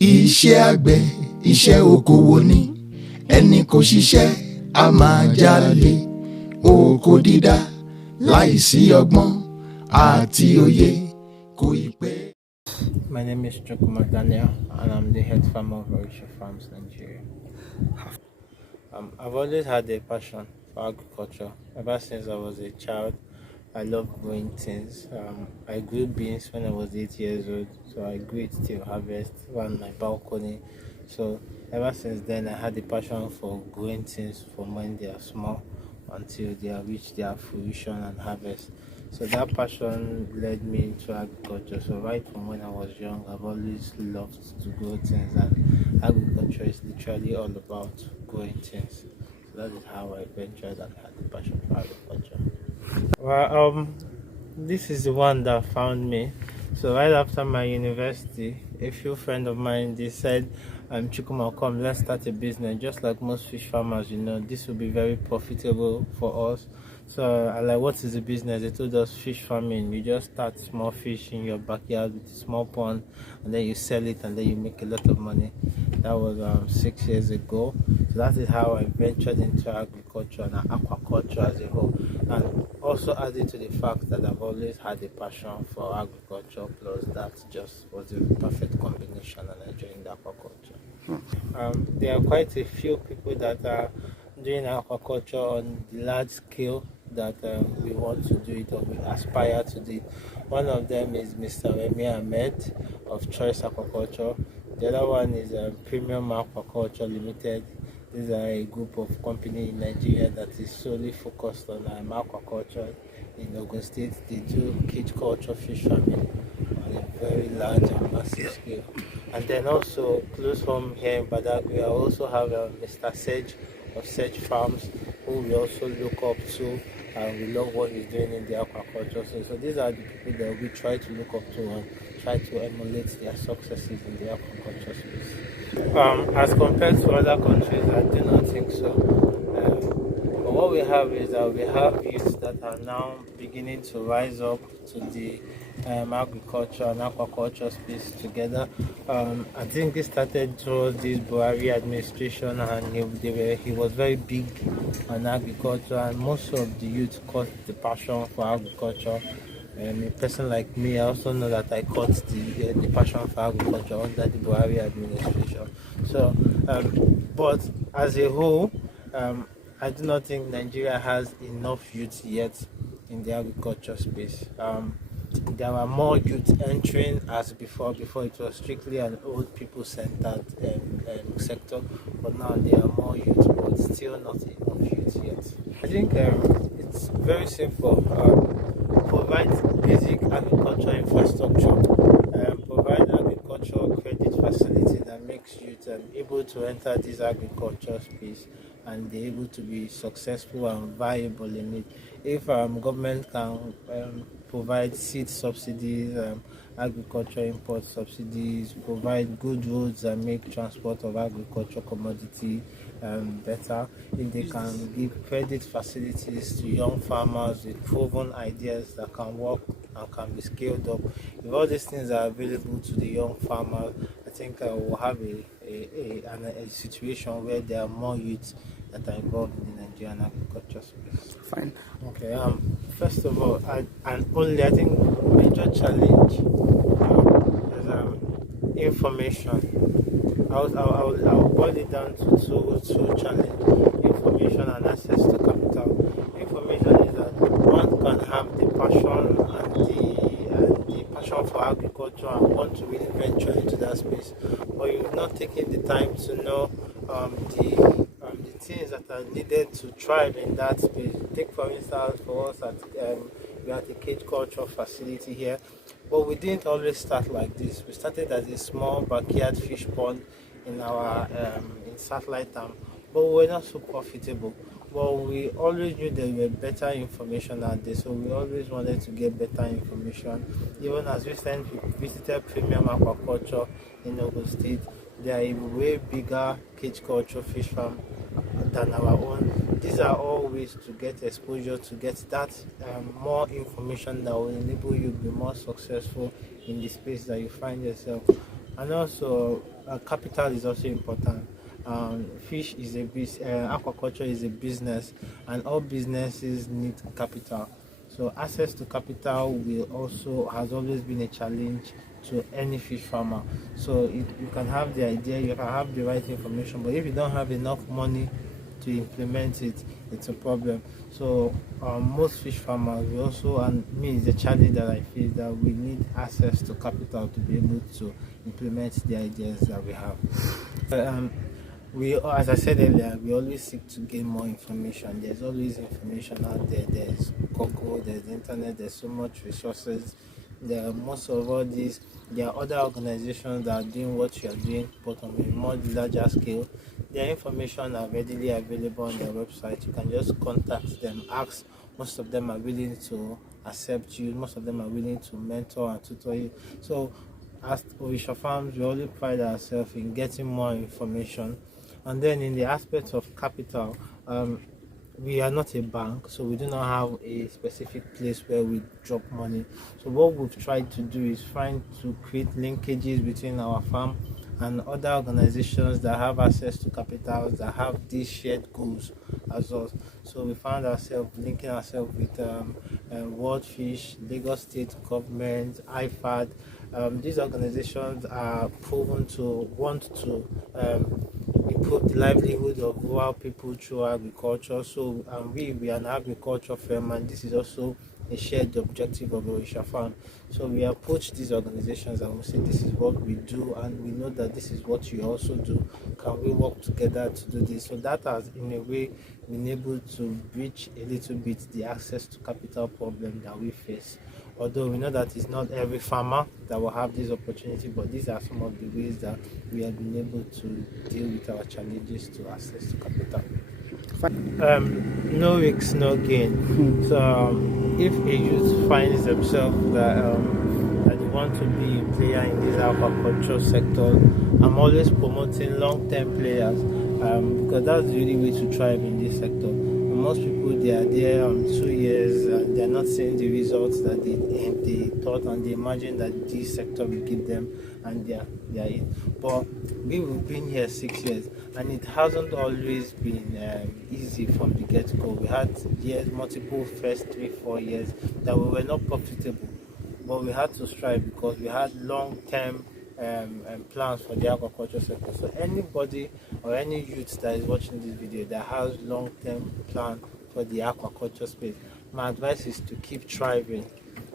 Iṣẹ́ àgbẹ̀, iṣẹ́ okòwò ni, ẹni kò ṣiṣẹ́ a máa jalè. Oko dídá láìsí ọgbọ́n àti òye kò ì pẹ́. My name is Chukwuma Daniel, and I'm the head farmer of Mauritius Farms, Nigeria. I've always had a passion for agriculture. Ever since I was a child, I love growing things. I grew beans when I was 8 years old, so I grew it till harvest on my balcony. So ever since then, I had a passion for growing things from when they are small until they have reached their fruition and harvest. So that passion led me into agriculture. So right from when I was young, I've always loved to grow things, and agriculture is literally all about growing things. So that is how I ventured and had the passion for agriculture. Well, this is the one that found me. So right after my university, a few friends of mine, they said, Chukwuma, come, let's start a business. Just like most fish farmers, this will be very profitable for us. So I like, what is the business? They told us fish farming. You just start small fish in your backyard with a small pond, and then you sell it, and then you make a lot of money. That was 6 years ago. So that is how I ventured into agriculture and aquaculture as a whole. And also added to the fact that I've always had a passion for agriculture, plus that just was a perfect combination, and I joined aquaculture. There are quite a few people that are doing aquaculture on the large scale that we want to do it, or we aspire to do it. One of them is Mr. Remy Ahmed of Choice Aquaculture. The other one is Premium Aquaculture Limited. These are a group of companies in Nigeria that is solely focused on aquaculture. In Ogun State, they do cage culture fish farming on a very large and massive scale. And then also close home here in Badagry, I also have Mr. Sedge of Sedge Farms, who we also look up to, and we love what he's doing in the aquaculture. So these are the people that we try to look up to and try to emulate their successes in the aquaculture space. As compared to other countries, I do not think so. But what we have is that we have youths that are now beginning to rise up to the agriculture and aquaculture space together. I think it started towards this Buhari administration, and he was very big on agriculture, and most of the youth caught the passion for agriculture. A person like me, I also know that I caught the passion for agriculture under the Buhari administration. So, but as a whole, I do not think Nigeria has enough youth yet in the agriculture space. There are more youth entering as before. Before it was strictly an old people centered sector, but now there are more youth, but still not enough youth yet. I think it's very simple. Provide basic agriculture infrastructure, provide agricultural credit facility that makes youth able to enter this agriculture space and be able to be successful and viable in it. If government can provide seed subsidies, agriculture import subsidies, provide good roads and make transport of agriculture commodity better, if they can give credit facilities to young farmers with proven ideas that can work and can be scaled up, if all these things are available to the young farmers, I think we'll have a situation where there are more youths that are involved in the Nigerian agriculture space. Fine. Okay. First of all, I think major challenge is information. I'll boil it down to two challenges: information and access to capital. Information is that one can have the passion and the passion for agriculture and want to really venture into that space, but you've not taken the time to know the things that are needed to thrive in that space. Take for instance, for us we had a cage culture facility here, but we didn't always start like this. We started as a small backyard fish pond in our in satellite dam, but we were not so profitable. But we always knew there were better information out there, so we always wanted to get better information. Even as recently we visited Premium Aquaculture in Ogun State, they are a way bigger cage culture fish farm than our own. These are all ways to get exposure, to get that more information that will enable you to be more successful in the space that you find yourself. And also capital is also important. Fish is a aquaculture is a business, and all businesses need capital. So access to capital has always been a challenge to any fish farmer. So you can have the idea, you can have the right information, but if you don't have enough money to implement it, it's a problem. So most fish farmers, we also, and me, is a challenge that I feel, that we need access to capital to be able to implement the ideas that we have. As I said earlier, we always seek to gain more information. There's always information out there. There's Google, there's the internet, there's so much resources. Most of all these, there are other organizations that are doing what you are doing, but on a much larger scale. Their information are readily available on their website. You can just contact them, ask. Most of them are willing to accept you. Most of them are willing to mentor and tutor you. So as Orisha Farms, we always pride ourselves in getting more information. And then in the aspect of capital, we are not a bank, so we do not have a specific place where we drop money. So what we've tried to do is trying to create linkages between our farm and other organizations that have access to capitals, that have these shared goals as us. So we found ourselves linking ourselves with World Fish, Lagos State Government, IFAD. These organizations are proven to want to improve the livelihood of rural people through agriculture. So we are an agriculture firm, and this is also a shared objective of Orisha Farm. So we approach these organizations and we say, this is what we do, and we know that this is what you also do. Can we work together to do this? So that has, in a way, been able to bridge a little bit the access to capital problem that we face. Although we know that it's not every farmer that will have this opportunity, but these are some of the ways that we have been able to deal with our challenges to access to capital. No risk, no gain. So if a youth finds themselves that they want to be a player in this aquaculture sector, I'm always promoting long-term players because that's the only way to thrive in this sector. Most people, they are there 2 years and they are not seeing the results that they thought and they imagine that this sector will give them, and they are in. But we've been here 6 years, and it hasn't always been easy from the get-go. We had multiple first 3-4 years that we were not profitable, but we had to strive because we had long-term plans for the aquaculture sector. So anybody or any youth that is watching this video that has long-term plan for the aquaculture space, my advice is to keep striving,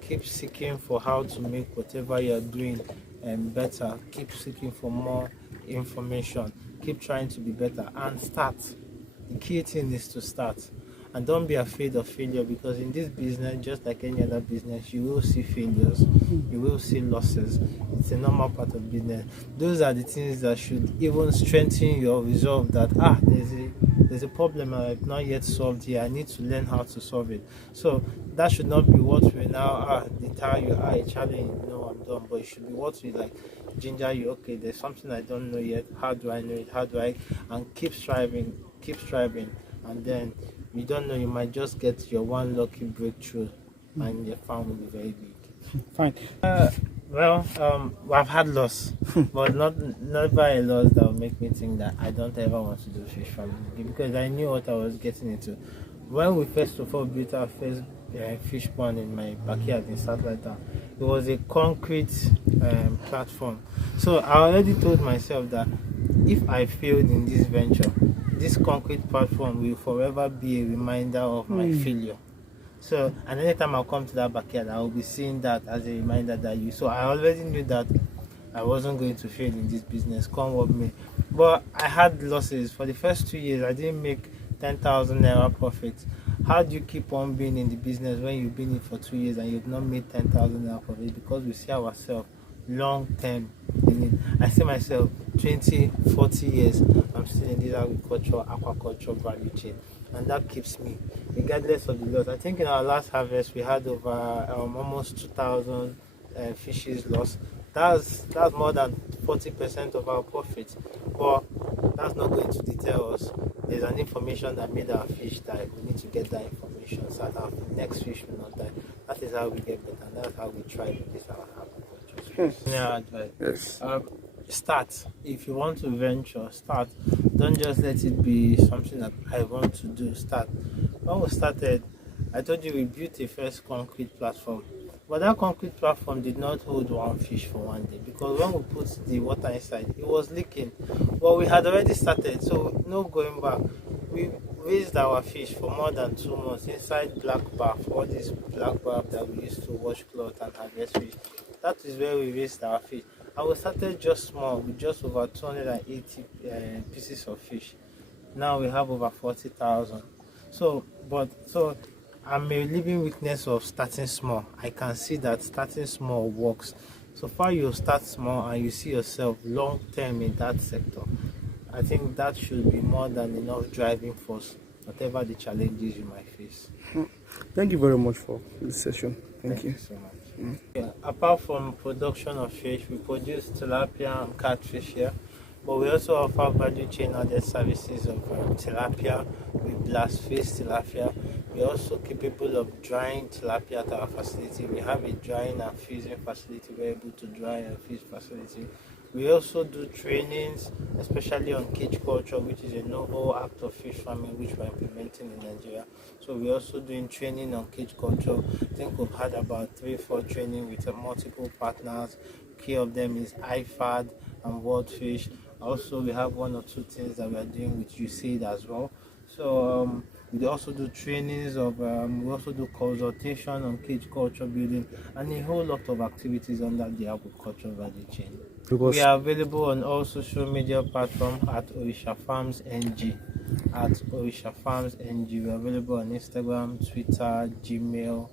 keep seeking for how to make whatever you're doing better, keep seeking for more information, keep trying to be better, and start. The key thing is to start. And don't be afraid of failure, because in this business, just like any other business, you will see failures, you will see losses. It's a normal part of business. Those are the things that should even strengthen your resolve that there's a problem I've not yet solved here. I need to learn how to solve it. So that should not be what will now deter you. A challenge, no, I'm done. But it should be what will like ginger you. Okay, there's something I don't know yet. How do I know it? How do I? And keep striving, and then you don't know, you might just get your one lucky breakthrough and your farm will be very big. Fine. I've had loss, but not by a loss that will make me think that I don't ever want to do fish farming, because I knew what I was getting into. When we first of all built our first fish pond in my backyard in Satellite Town, it was a concrete platform. So I already told myself that if I failed in this venture, this concrete platform will forever be a reminder of my failure. So, and anytime I come to that backyard, I will be seeing that as a reminder that So I already knew that I wasn't going to fail in this business, come what may. But I had losses. For the first 2 years, I didn't make 10,000 naira profits. How do you keep on being in the business when you've been in it for 2 years and you've not made 10,000 naira profits? Because we see ourselves long term in it. I see myself 20, 40 years, I'm still in this aquaculture value chain, and that keeps me, regardless of the loss. I think in our last harvest we had over almost 2,000 fishes lost. That's more than 40% of our profits, but that's not going to deter us. There's an information that made our fish die. We need to get that information so that our next fish will not die. That is how we get better, and that's how we try to this our aquaculture. Yes. Yeah, advice. Yes. start. If you want to venture, start. Don't just let it be something that I want to do. Start. When we started, I told you we built a first concrete platform. But that concrete platform did not hold one fish for one day, because when we put the water inside, it was leaking. Well, we had already started, so no going back. We raised our fish for more than 2 months inside black bath, all this black bath that we used to wash clothes and harvest fish. That is where we raised our fish. And we started just small with just over 280 pieces of fish. Now we have over 40,000. So I'm a living witness of starting small. I can see that starting small works. So far you start small and you see yourself long term in that sector, I think that should be more than enough driving force, whatever the challenges you might face. Thank you very much for this session. Thank you So much. Yeah, apart from production of fish, we produce tilapia and catfish here, but we also offer value chain added services of tilapia. We blast fish tilapia. We're also capable of drying tilapia at our facility. We have a drying and freezing facility. We're able to dry and freeze facility. We also do trainings, especially on cage culture, which is a novel act of fish farming which we're implementing in Nigeria. So we're also doing training on cage culture. I think we've had about 3-4 training with multiple partners. Key of them is IFAD and World Fish. Also, we have 1 or 2 things that we are doing with USAID as well. So we also do trainings of, we also do consultation on cage culture building and a whole lot of activities under the aquaculture value chain. We are available on all social media platforms at Orisha Farms NG. At Orisha Farms NG. We are available on Instagram, Twitter, Gmail,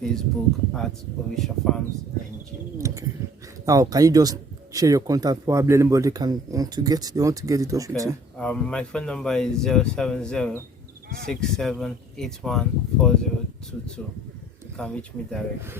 Facebook at Orisha Farms NG. Okay. Now, can you just share your contact? Probably anybody want to get in touch with you. My phone number is 070-6781-4022. You can reach me directly.